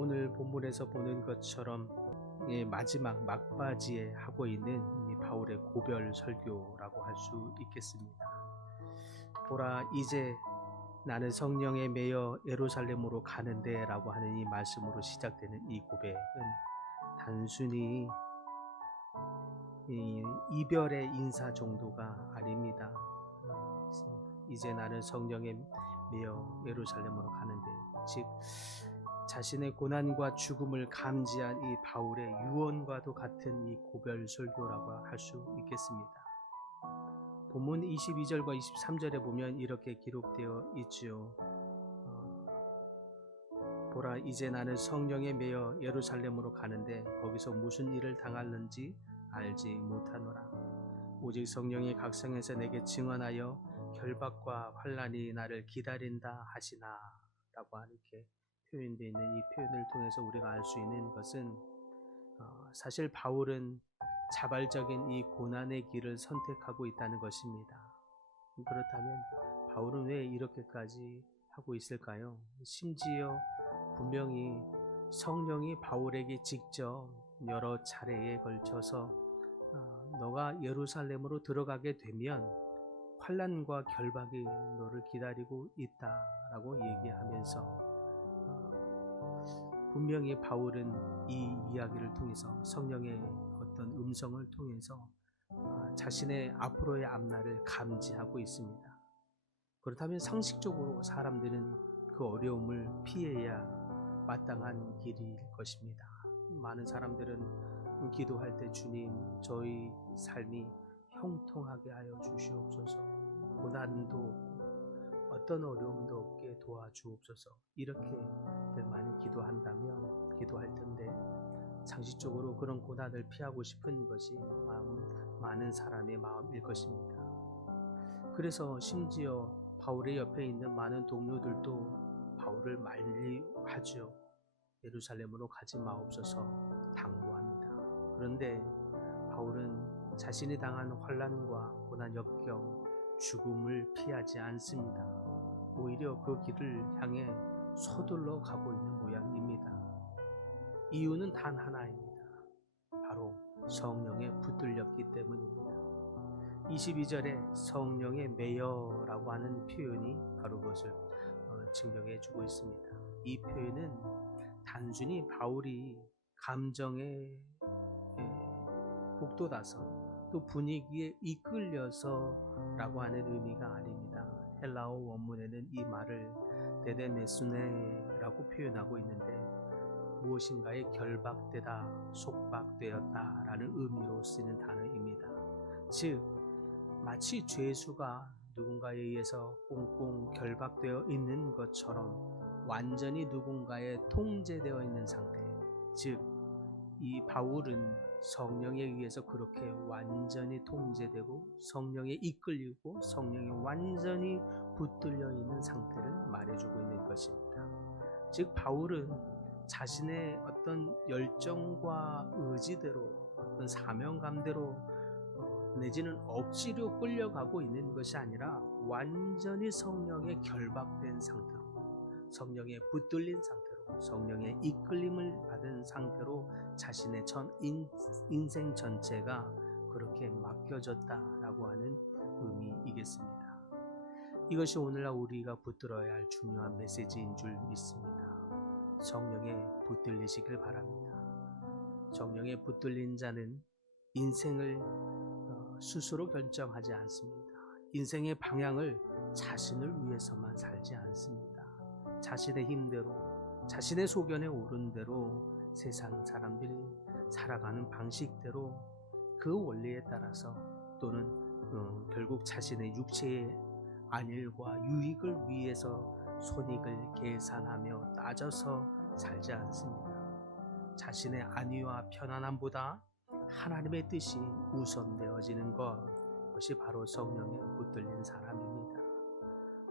오늘 본문에서 보는 것처럼 마지막 막바지에 하고 있는 이 바울의 고별 설교라고 할 수 있겠습니다. 보라, 이제 나는 성령에 매여 예루살렘으로 가는데 라고 하는 이 말씀으로 시작되는 이 고백은 단순히 이별의 인사 정도가 아닙니다. 이제 나는 성령에 매여 예루살렘으로 가는데, 즉 자신의 고난과 죽음을 감지한 이 바울의 유언과도 같은 이 고별 설교라고 할 수 있겠습니다. 본문 22절과 23절에 보면 이렇게 기록되어 있지요. 보라, 이제 나는 성령에 매여 예루살렘으로 가는데 거기서 무슨 일을 당할는지 알지 못하노라. 오직 성령이 각성해서 내게 증언하여 결박과 환난이 나를 기다린다 하시나 라고 이렇게 표현되어 있는 이 표현을 통해서 우리가 알 수 있는 것은 사실 바울은 자발적인 이 고난의 길을 선택하고 있다는 것입니다. 그렇다면 바울은 왜 이렇게까지 하고 있을까요? 심지어 분명히 성령이 바울에게 직접 여러 차례에 걸쳐서 너가 예루살렘으로 들어가게 되면 환난과 결박이 너를 기다리고 있다라고 얘기하면서 분명히 바울은 이 이야기를 통해서 성령의 어떤 음성을 통해서 자신의 앞으로의 앞날을 감지하고 있습니다. 그렇다면 상식적으로 사람들은 그 어려움을 피해야 마땅한 길일 것입니다. 많은 사람들은 기도할 때 주님, 저희 삶이 형통하게 하여 주시옵소서, 고난도 없고 어떤 어려움도 없게 도와주옵소서, 이렇게들 많이 기도할 텐데 상식적으로 그런 고난을 피하고 싶은 것이 많은 사람의 마음일 것입니다. 그래서 심지어 바울의 옆에 있는 많은 동료들도 바울을 만리하죠. 예루살렘으로 가지 마옵소서 당부합니다. 그런데 바울은 자신이 당한 환난과 고난, 역경, 죽음을 피하지 않습니다. 오히려 그 길을 향해 서둘러 가고 있는 모양입니다. 이유는 단 하나입니다. 바로 성령에 붙들렸기 때문입니다. 22절에 성령에 매여라고 하는 표현이 바로 그것을 증명해 주고 있습니다. 이 표현은 단순히 바울이 감정에 북돋아서 또 분위기에 이끌려서 라고 하는 의미가 아닙니다. 헬라어 원문에는 이 말을 데데메수네라고 표현하고 있는데 무엇인가에 결박되다, 속박되었다 라는 의미로 쓰는 단어입니다. 즉 마치 죄수가 누군가에 의해서 꽁꽁 결박되어 있는 것처럼 완전히 누군가에 통제되어 있는 상태, 즉 이 바울은 성령에 의해서 그렇게 완전히 통제되고 성령에 이끌리고 성령에 완전히 붙들려 있는 상태를 말해주고 있는 것입니다. 즉 바울은 자신의 어떤 열정과 의지대로, 어떤 사명감대로 내지는 억지로 끌려가고 있는 것이 아니라 완전히 성령에 결박된 상태로, 성령에 붙들린 상태로, 성령의 이끌림을 받은 상태로 자신의 인생 전체가 그렇게 맡겨졌다라고 하는 의미이겠습니다. 이것이 오늘날 우리가 붙들어야 할 중요한 메시지인 줄 믿습니다. 성령에 붙들리시길 바랍니다. 성령에 붙들린 자는 인생을 스스로 결정하지 않습니다. 인생의 방향을 자신을 위해서만 살지 않습니다. 자신의 힘대로, 자신의 소견에 오른 대로 세상 사람들이 살아가는 방식대로 그 원리에 따라서 또는 결국 자신의 육체의 안일과 유익을 위해서 손익을 계산하며 따져서 살지 않습니다. 자신의 안위와 편안함보다 하나님의 뜻이 우선되어지는 것이 바로 성령에 붙들린 사람입니다.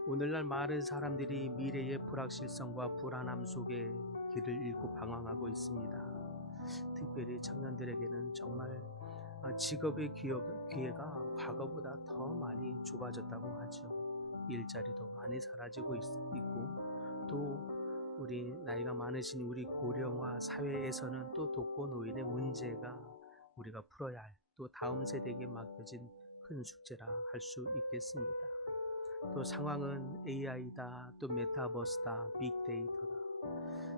오늘날 많은 사람들이 미래의 불확실성과 불안함 속에 길을 잃고 방황하고 있습니다. 특별히 청년들에게는 정말 직업의 기회가 과거보다 더 많이 좁아졌다고 하죠. 일자리도 많이 사라지고 있고 또 우리 나이가 많으신 우리 고령화 사회에서는 또 독거 노인의 문제가 우리가 풀어야 할, 또 다음 세대에게 맡겨진 큰 숙제라 할 수 있겠습니다. 또 상황은 AI다, 또 메타버스다, 빅데이터다.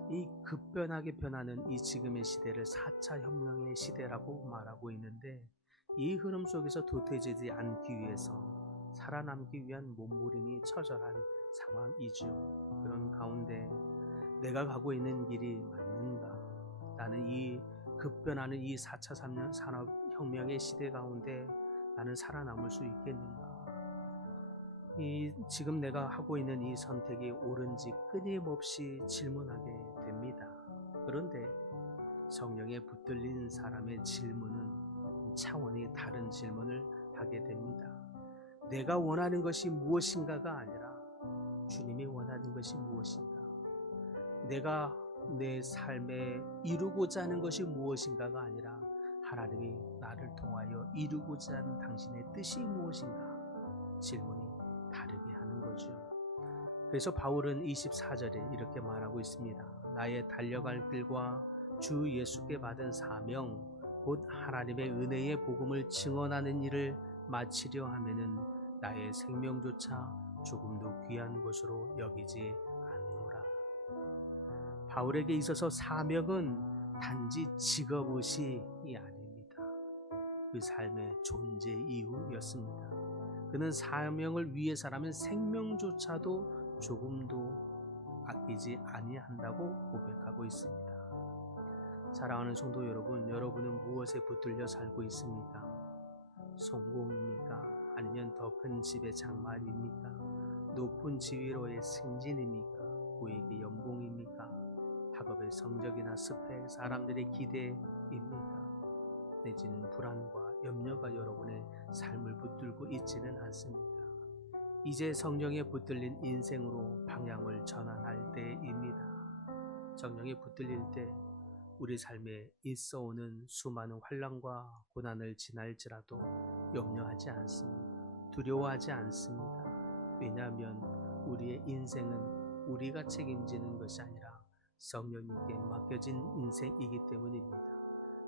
이 급변하게 변하는 이 지금의 시대를 4차 혁명의 시대라고 말하고 있는데, 이 흐름 속에서 도태되지 않기 위해서 살아남기 위한 몸부림이 처절한 상황이죠. 그런 가운데 내가 가고 있는 길이 맞는가? 나는 이 급변하는 이 4차 산업혁명의 시대 가운데 나는 살아남을 수 있겠는가? 지금 내가 하고 있는 이 선택이 옳은지 끊임없이 질문하게 됩니다. 그런데 성령에 붙들린 사람의 질문은 차원이 다른 질문을 하게 됩니다. 내가 원하는 것이 무엇인가가 아니라 주님이 원하는 것이 무엇인가? 내가 내 삶에 이루고자 하는 것이 무엇인가가 아니라 하나님이 나를 통하여 이루고자 하는 당신의 뜻이 무엇인가? 질문이 다르게 하는 거죠. 그래서 바울은 24절에 이렇게 말하고 있습니다. 나의 달려갈 길과 주 예수께 받은 사명, 곧 하나님의 은혜의 복음을 증언하는 일을 마치려 하면은 나의 생명조차 조금도 귀한 것으로 여기지 않노라. 바울에게 있어서 사명은 단지 직업의식이 아닙니다. 그 삶의 존재 이유였습니다. 그는 사명을 위해서라면 생명조차도 조금도 아끼지 아니한다고 고백하고 있습니다. 사랑하는 성도 여러분, 여러분은 무엇에 붙들려 살고 있습니까? 성공입니까? 아니면 더 큰 집의 장말입니까? 높은 지위로의 승진입니까? 고액의 연봉입니까? 학업의 성적이나 스펙, 사람들의 기대입니까? 내지는 불안과 염려가 여러분의 삶을 붙들고 있지는 않습니까? 이제 성령에 붙들린 인생으로 방향을 전환할 때입니다. 성령에 붙들릴 때 우리 삶에 있어오는 수많은 환난과 고난을 지날지라도 염려하지 않습니다. 두려워하지 않습니다. 왜냐하면 우리의 인생은 우리가 책임지는 것이 아니라 성령님께 맡겨진 인생이기 때문입니다.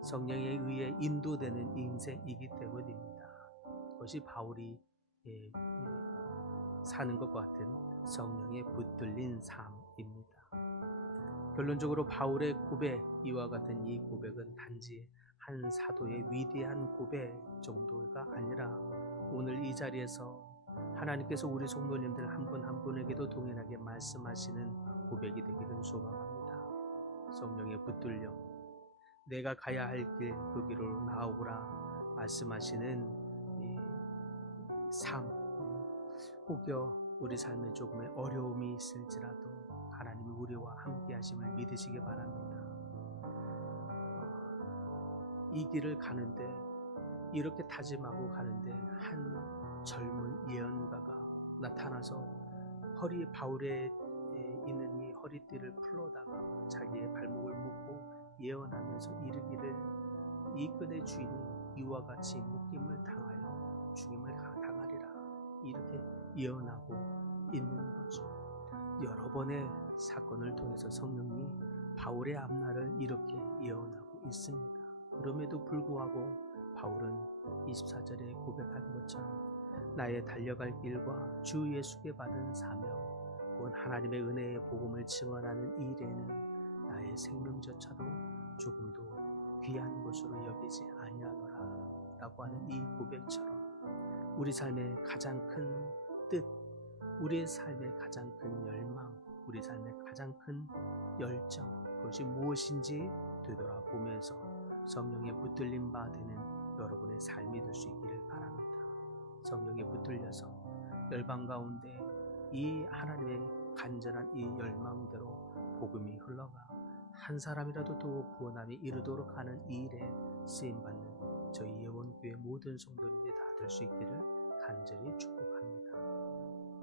성령에 의해 인도되는 인생이기 때문입니다. 그것이 바울이 사는 것과 같은 성령에 붙들린 삶입니다. 결론적으로 바울의 고백, 이와 같은 이 고백은 단지 한 사도의 위대한 고백 정도가 아니라 오늘 이 자리에서 하나님께서 우리 성도님들 한 분 한 분에게도 동일하게 말씀하시는 고백이 되기를 소망합니다. 성령에 붙들려 내가 가야 할 길, 그 길로 나아오라 말씀하시는 이 삶, 혹여 우리 삶에 조금의 어려움이 있을지라도 하나님이 우리와 함께 하심을 믿으시기 바랍니다. 이 길을 가는데, 이렇게 다짐하고 가는데 한 젊은 예언가가 나타나서 바울의 있는 이 허리띠를 풀어다가 자기의 발목을 묶고 예언하면서 이르기를 이 끈의 주인이 이와 같이 묶임을 당하여 죽임을 당하리라, 이렇게 예언하고 있는 거죠. 여러 번의 사건을 통해서 성령이 바울의 앞날을 이렇게 예언하고 있습니다. 그럼에도 불구하고 바울은 24절에 고백한 것처럼 나의 달려갈 길과 주 예수께 받은 사명, 곧 하나님의 은혜의 복음을 증언하는 일에는 나의 생명조차도 조금도 귀한 것으로 여기지 아니하노라 라고 하는 이 고백처럼 우리 삶의 가장 큰 뜻, 우리의 삶의 가장 큰 열망, 우리 삶의 가장 큰 열정, 그것이 무엇인지 되돌아보면서 성령에 붙들린 바 되는 여러분의 삶이 될 수 있기를 바랍니다. 성령에 붙들려서 열방 가운데 이 하나님의 간절한 이 열망대로 복음이 흘러가 한 사람이라도 더 구원함이 이르도록 하는 이 일에 쓰임받는 저희 예원교회 모든 성도님들이 다 될 수 있기를 간절히 축복합니다.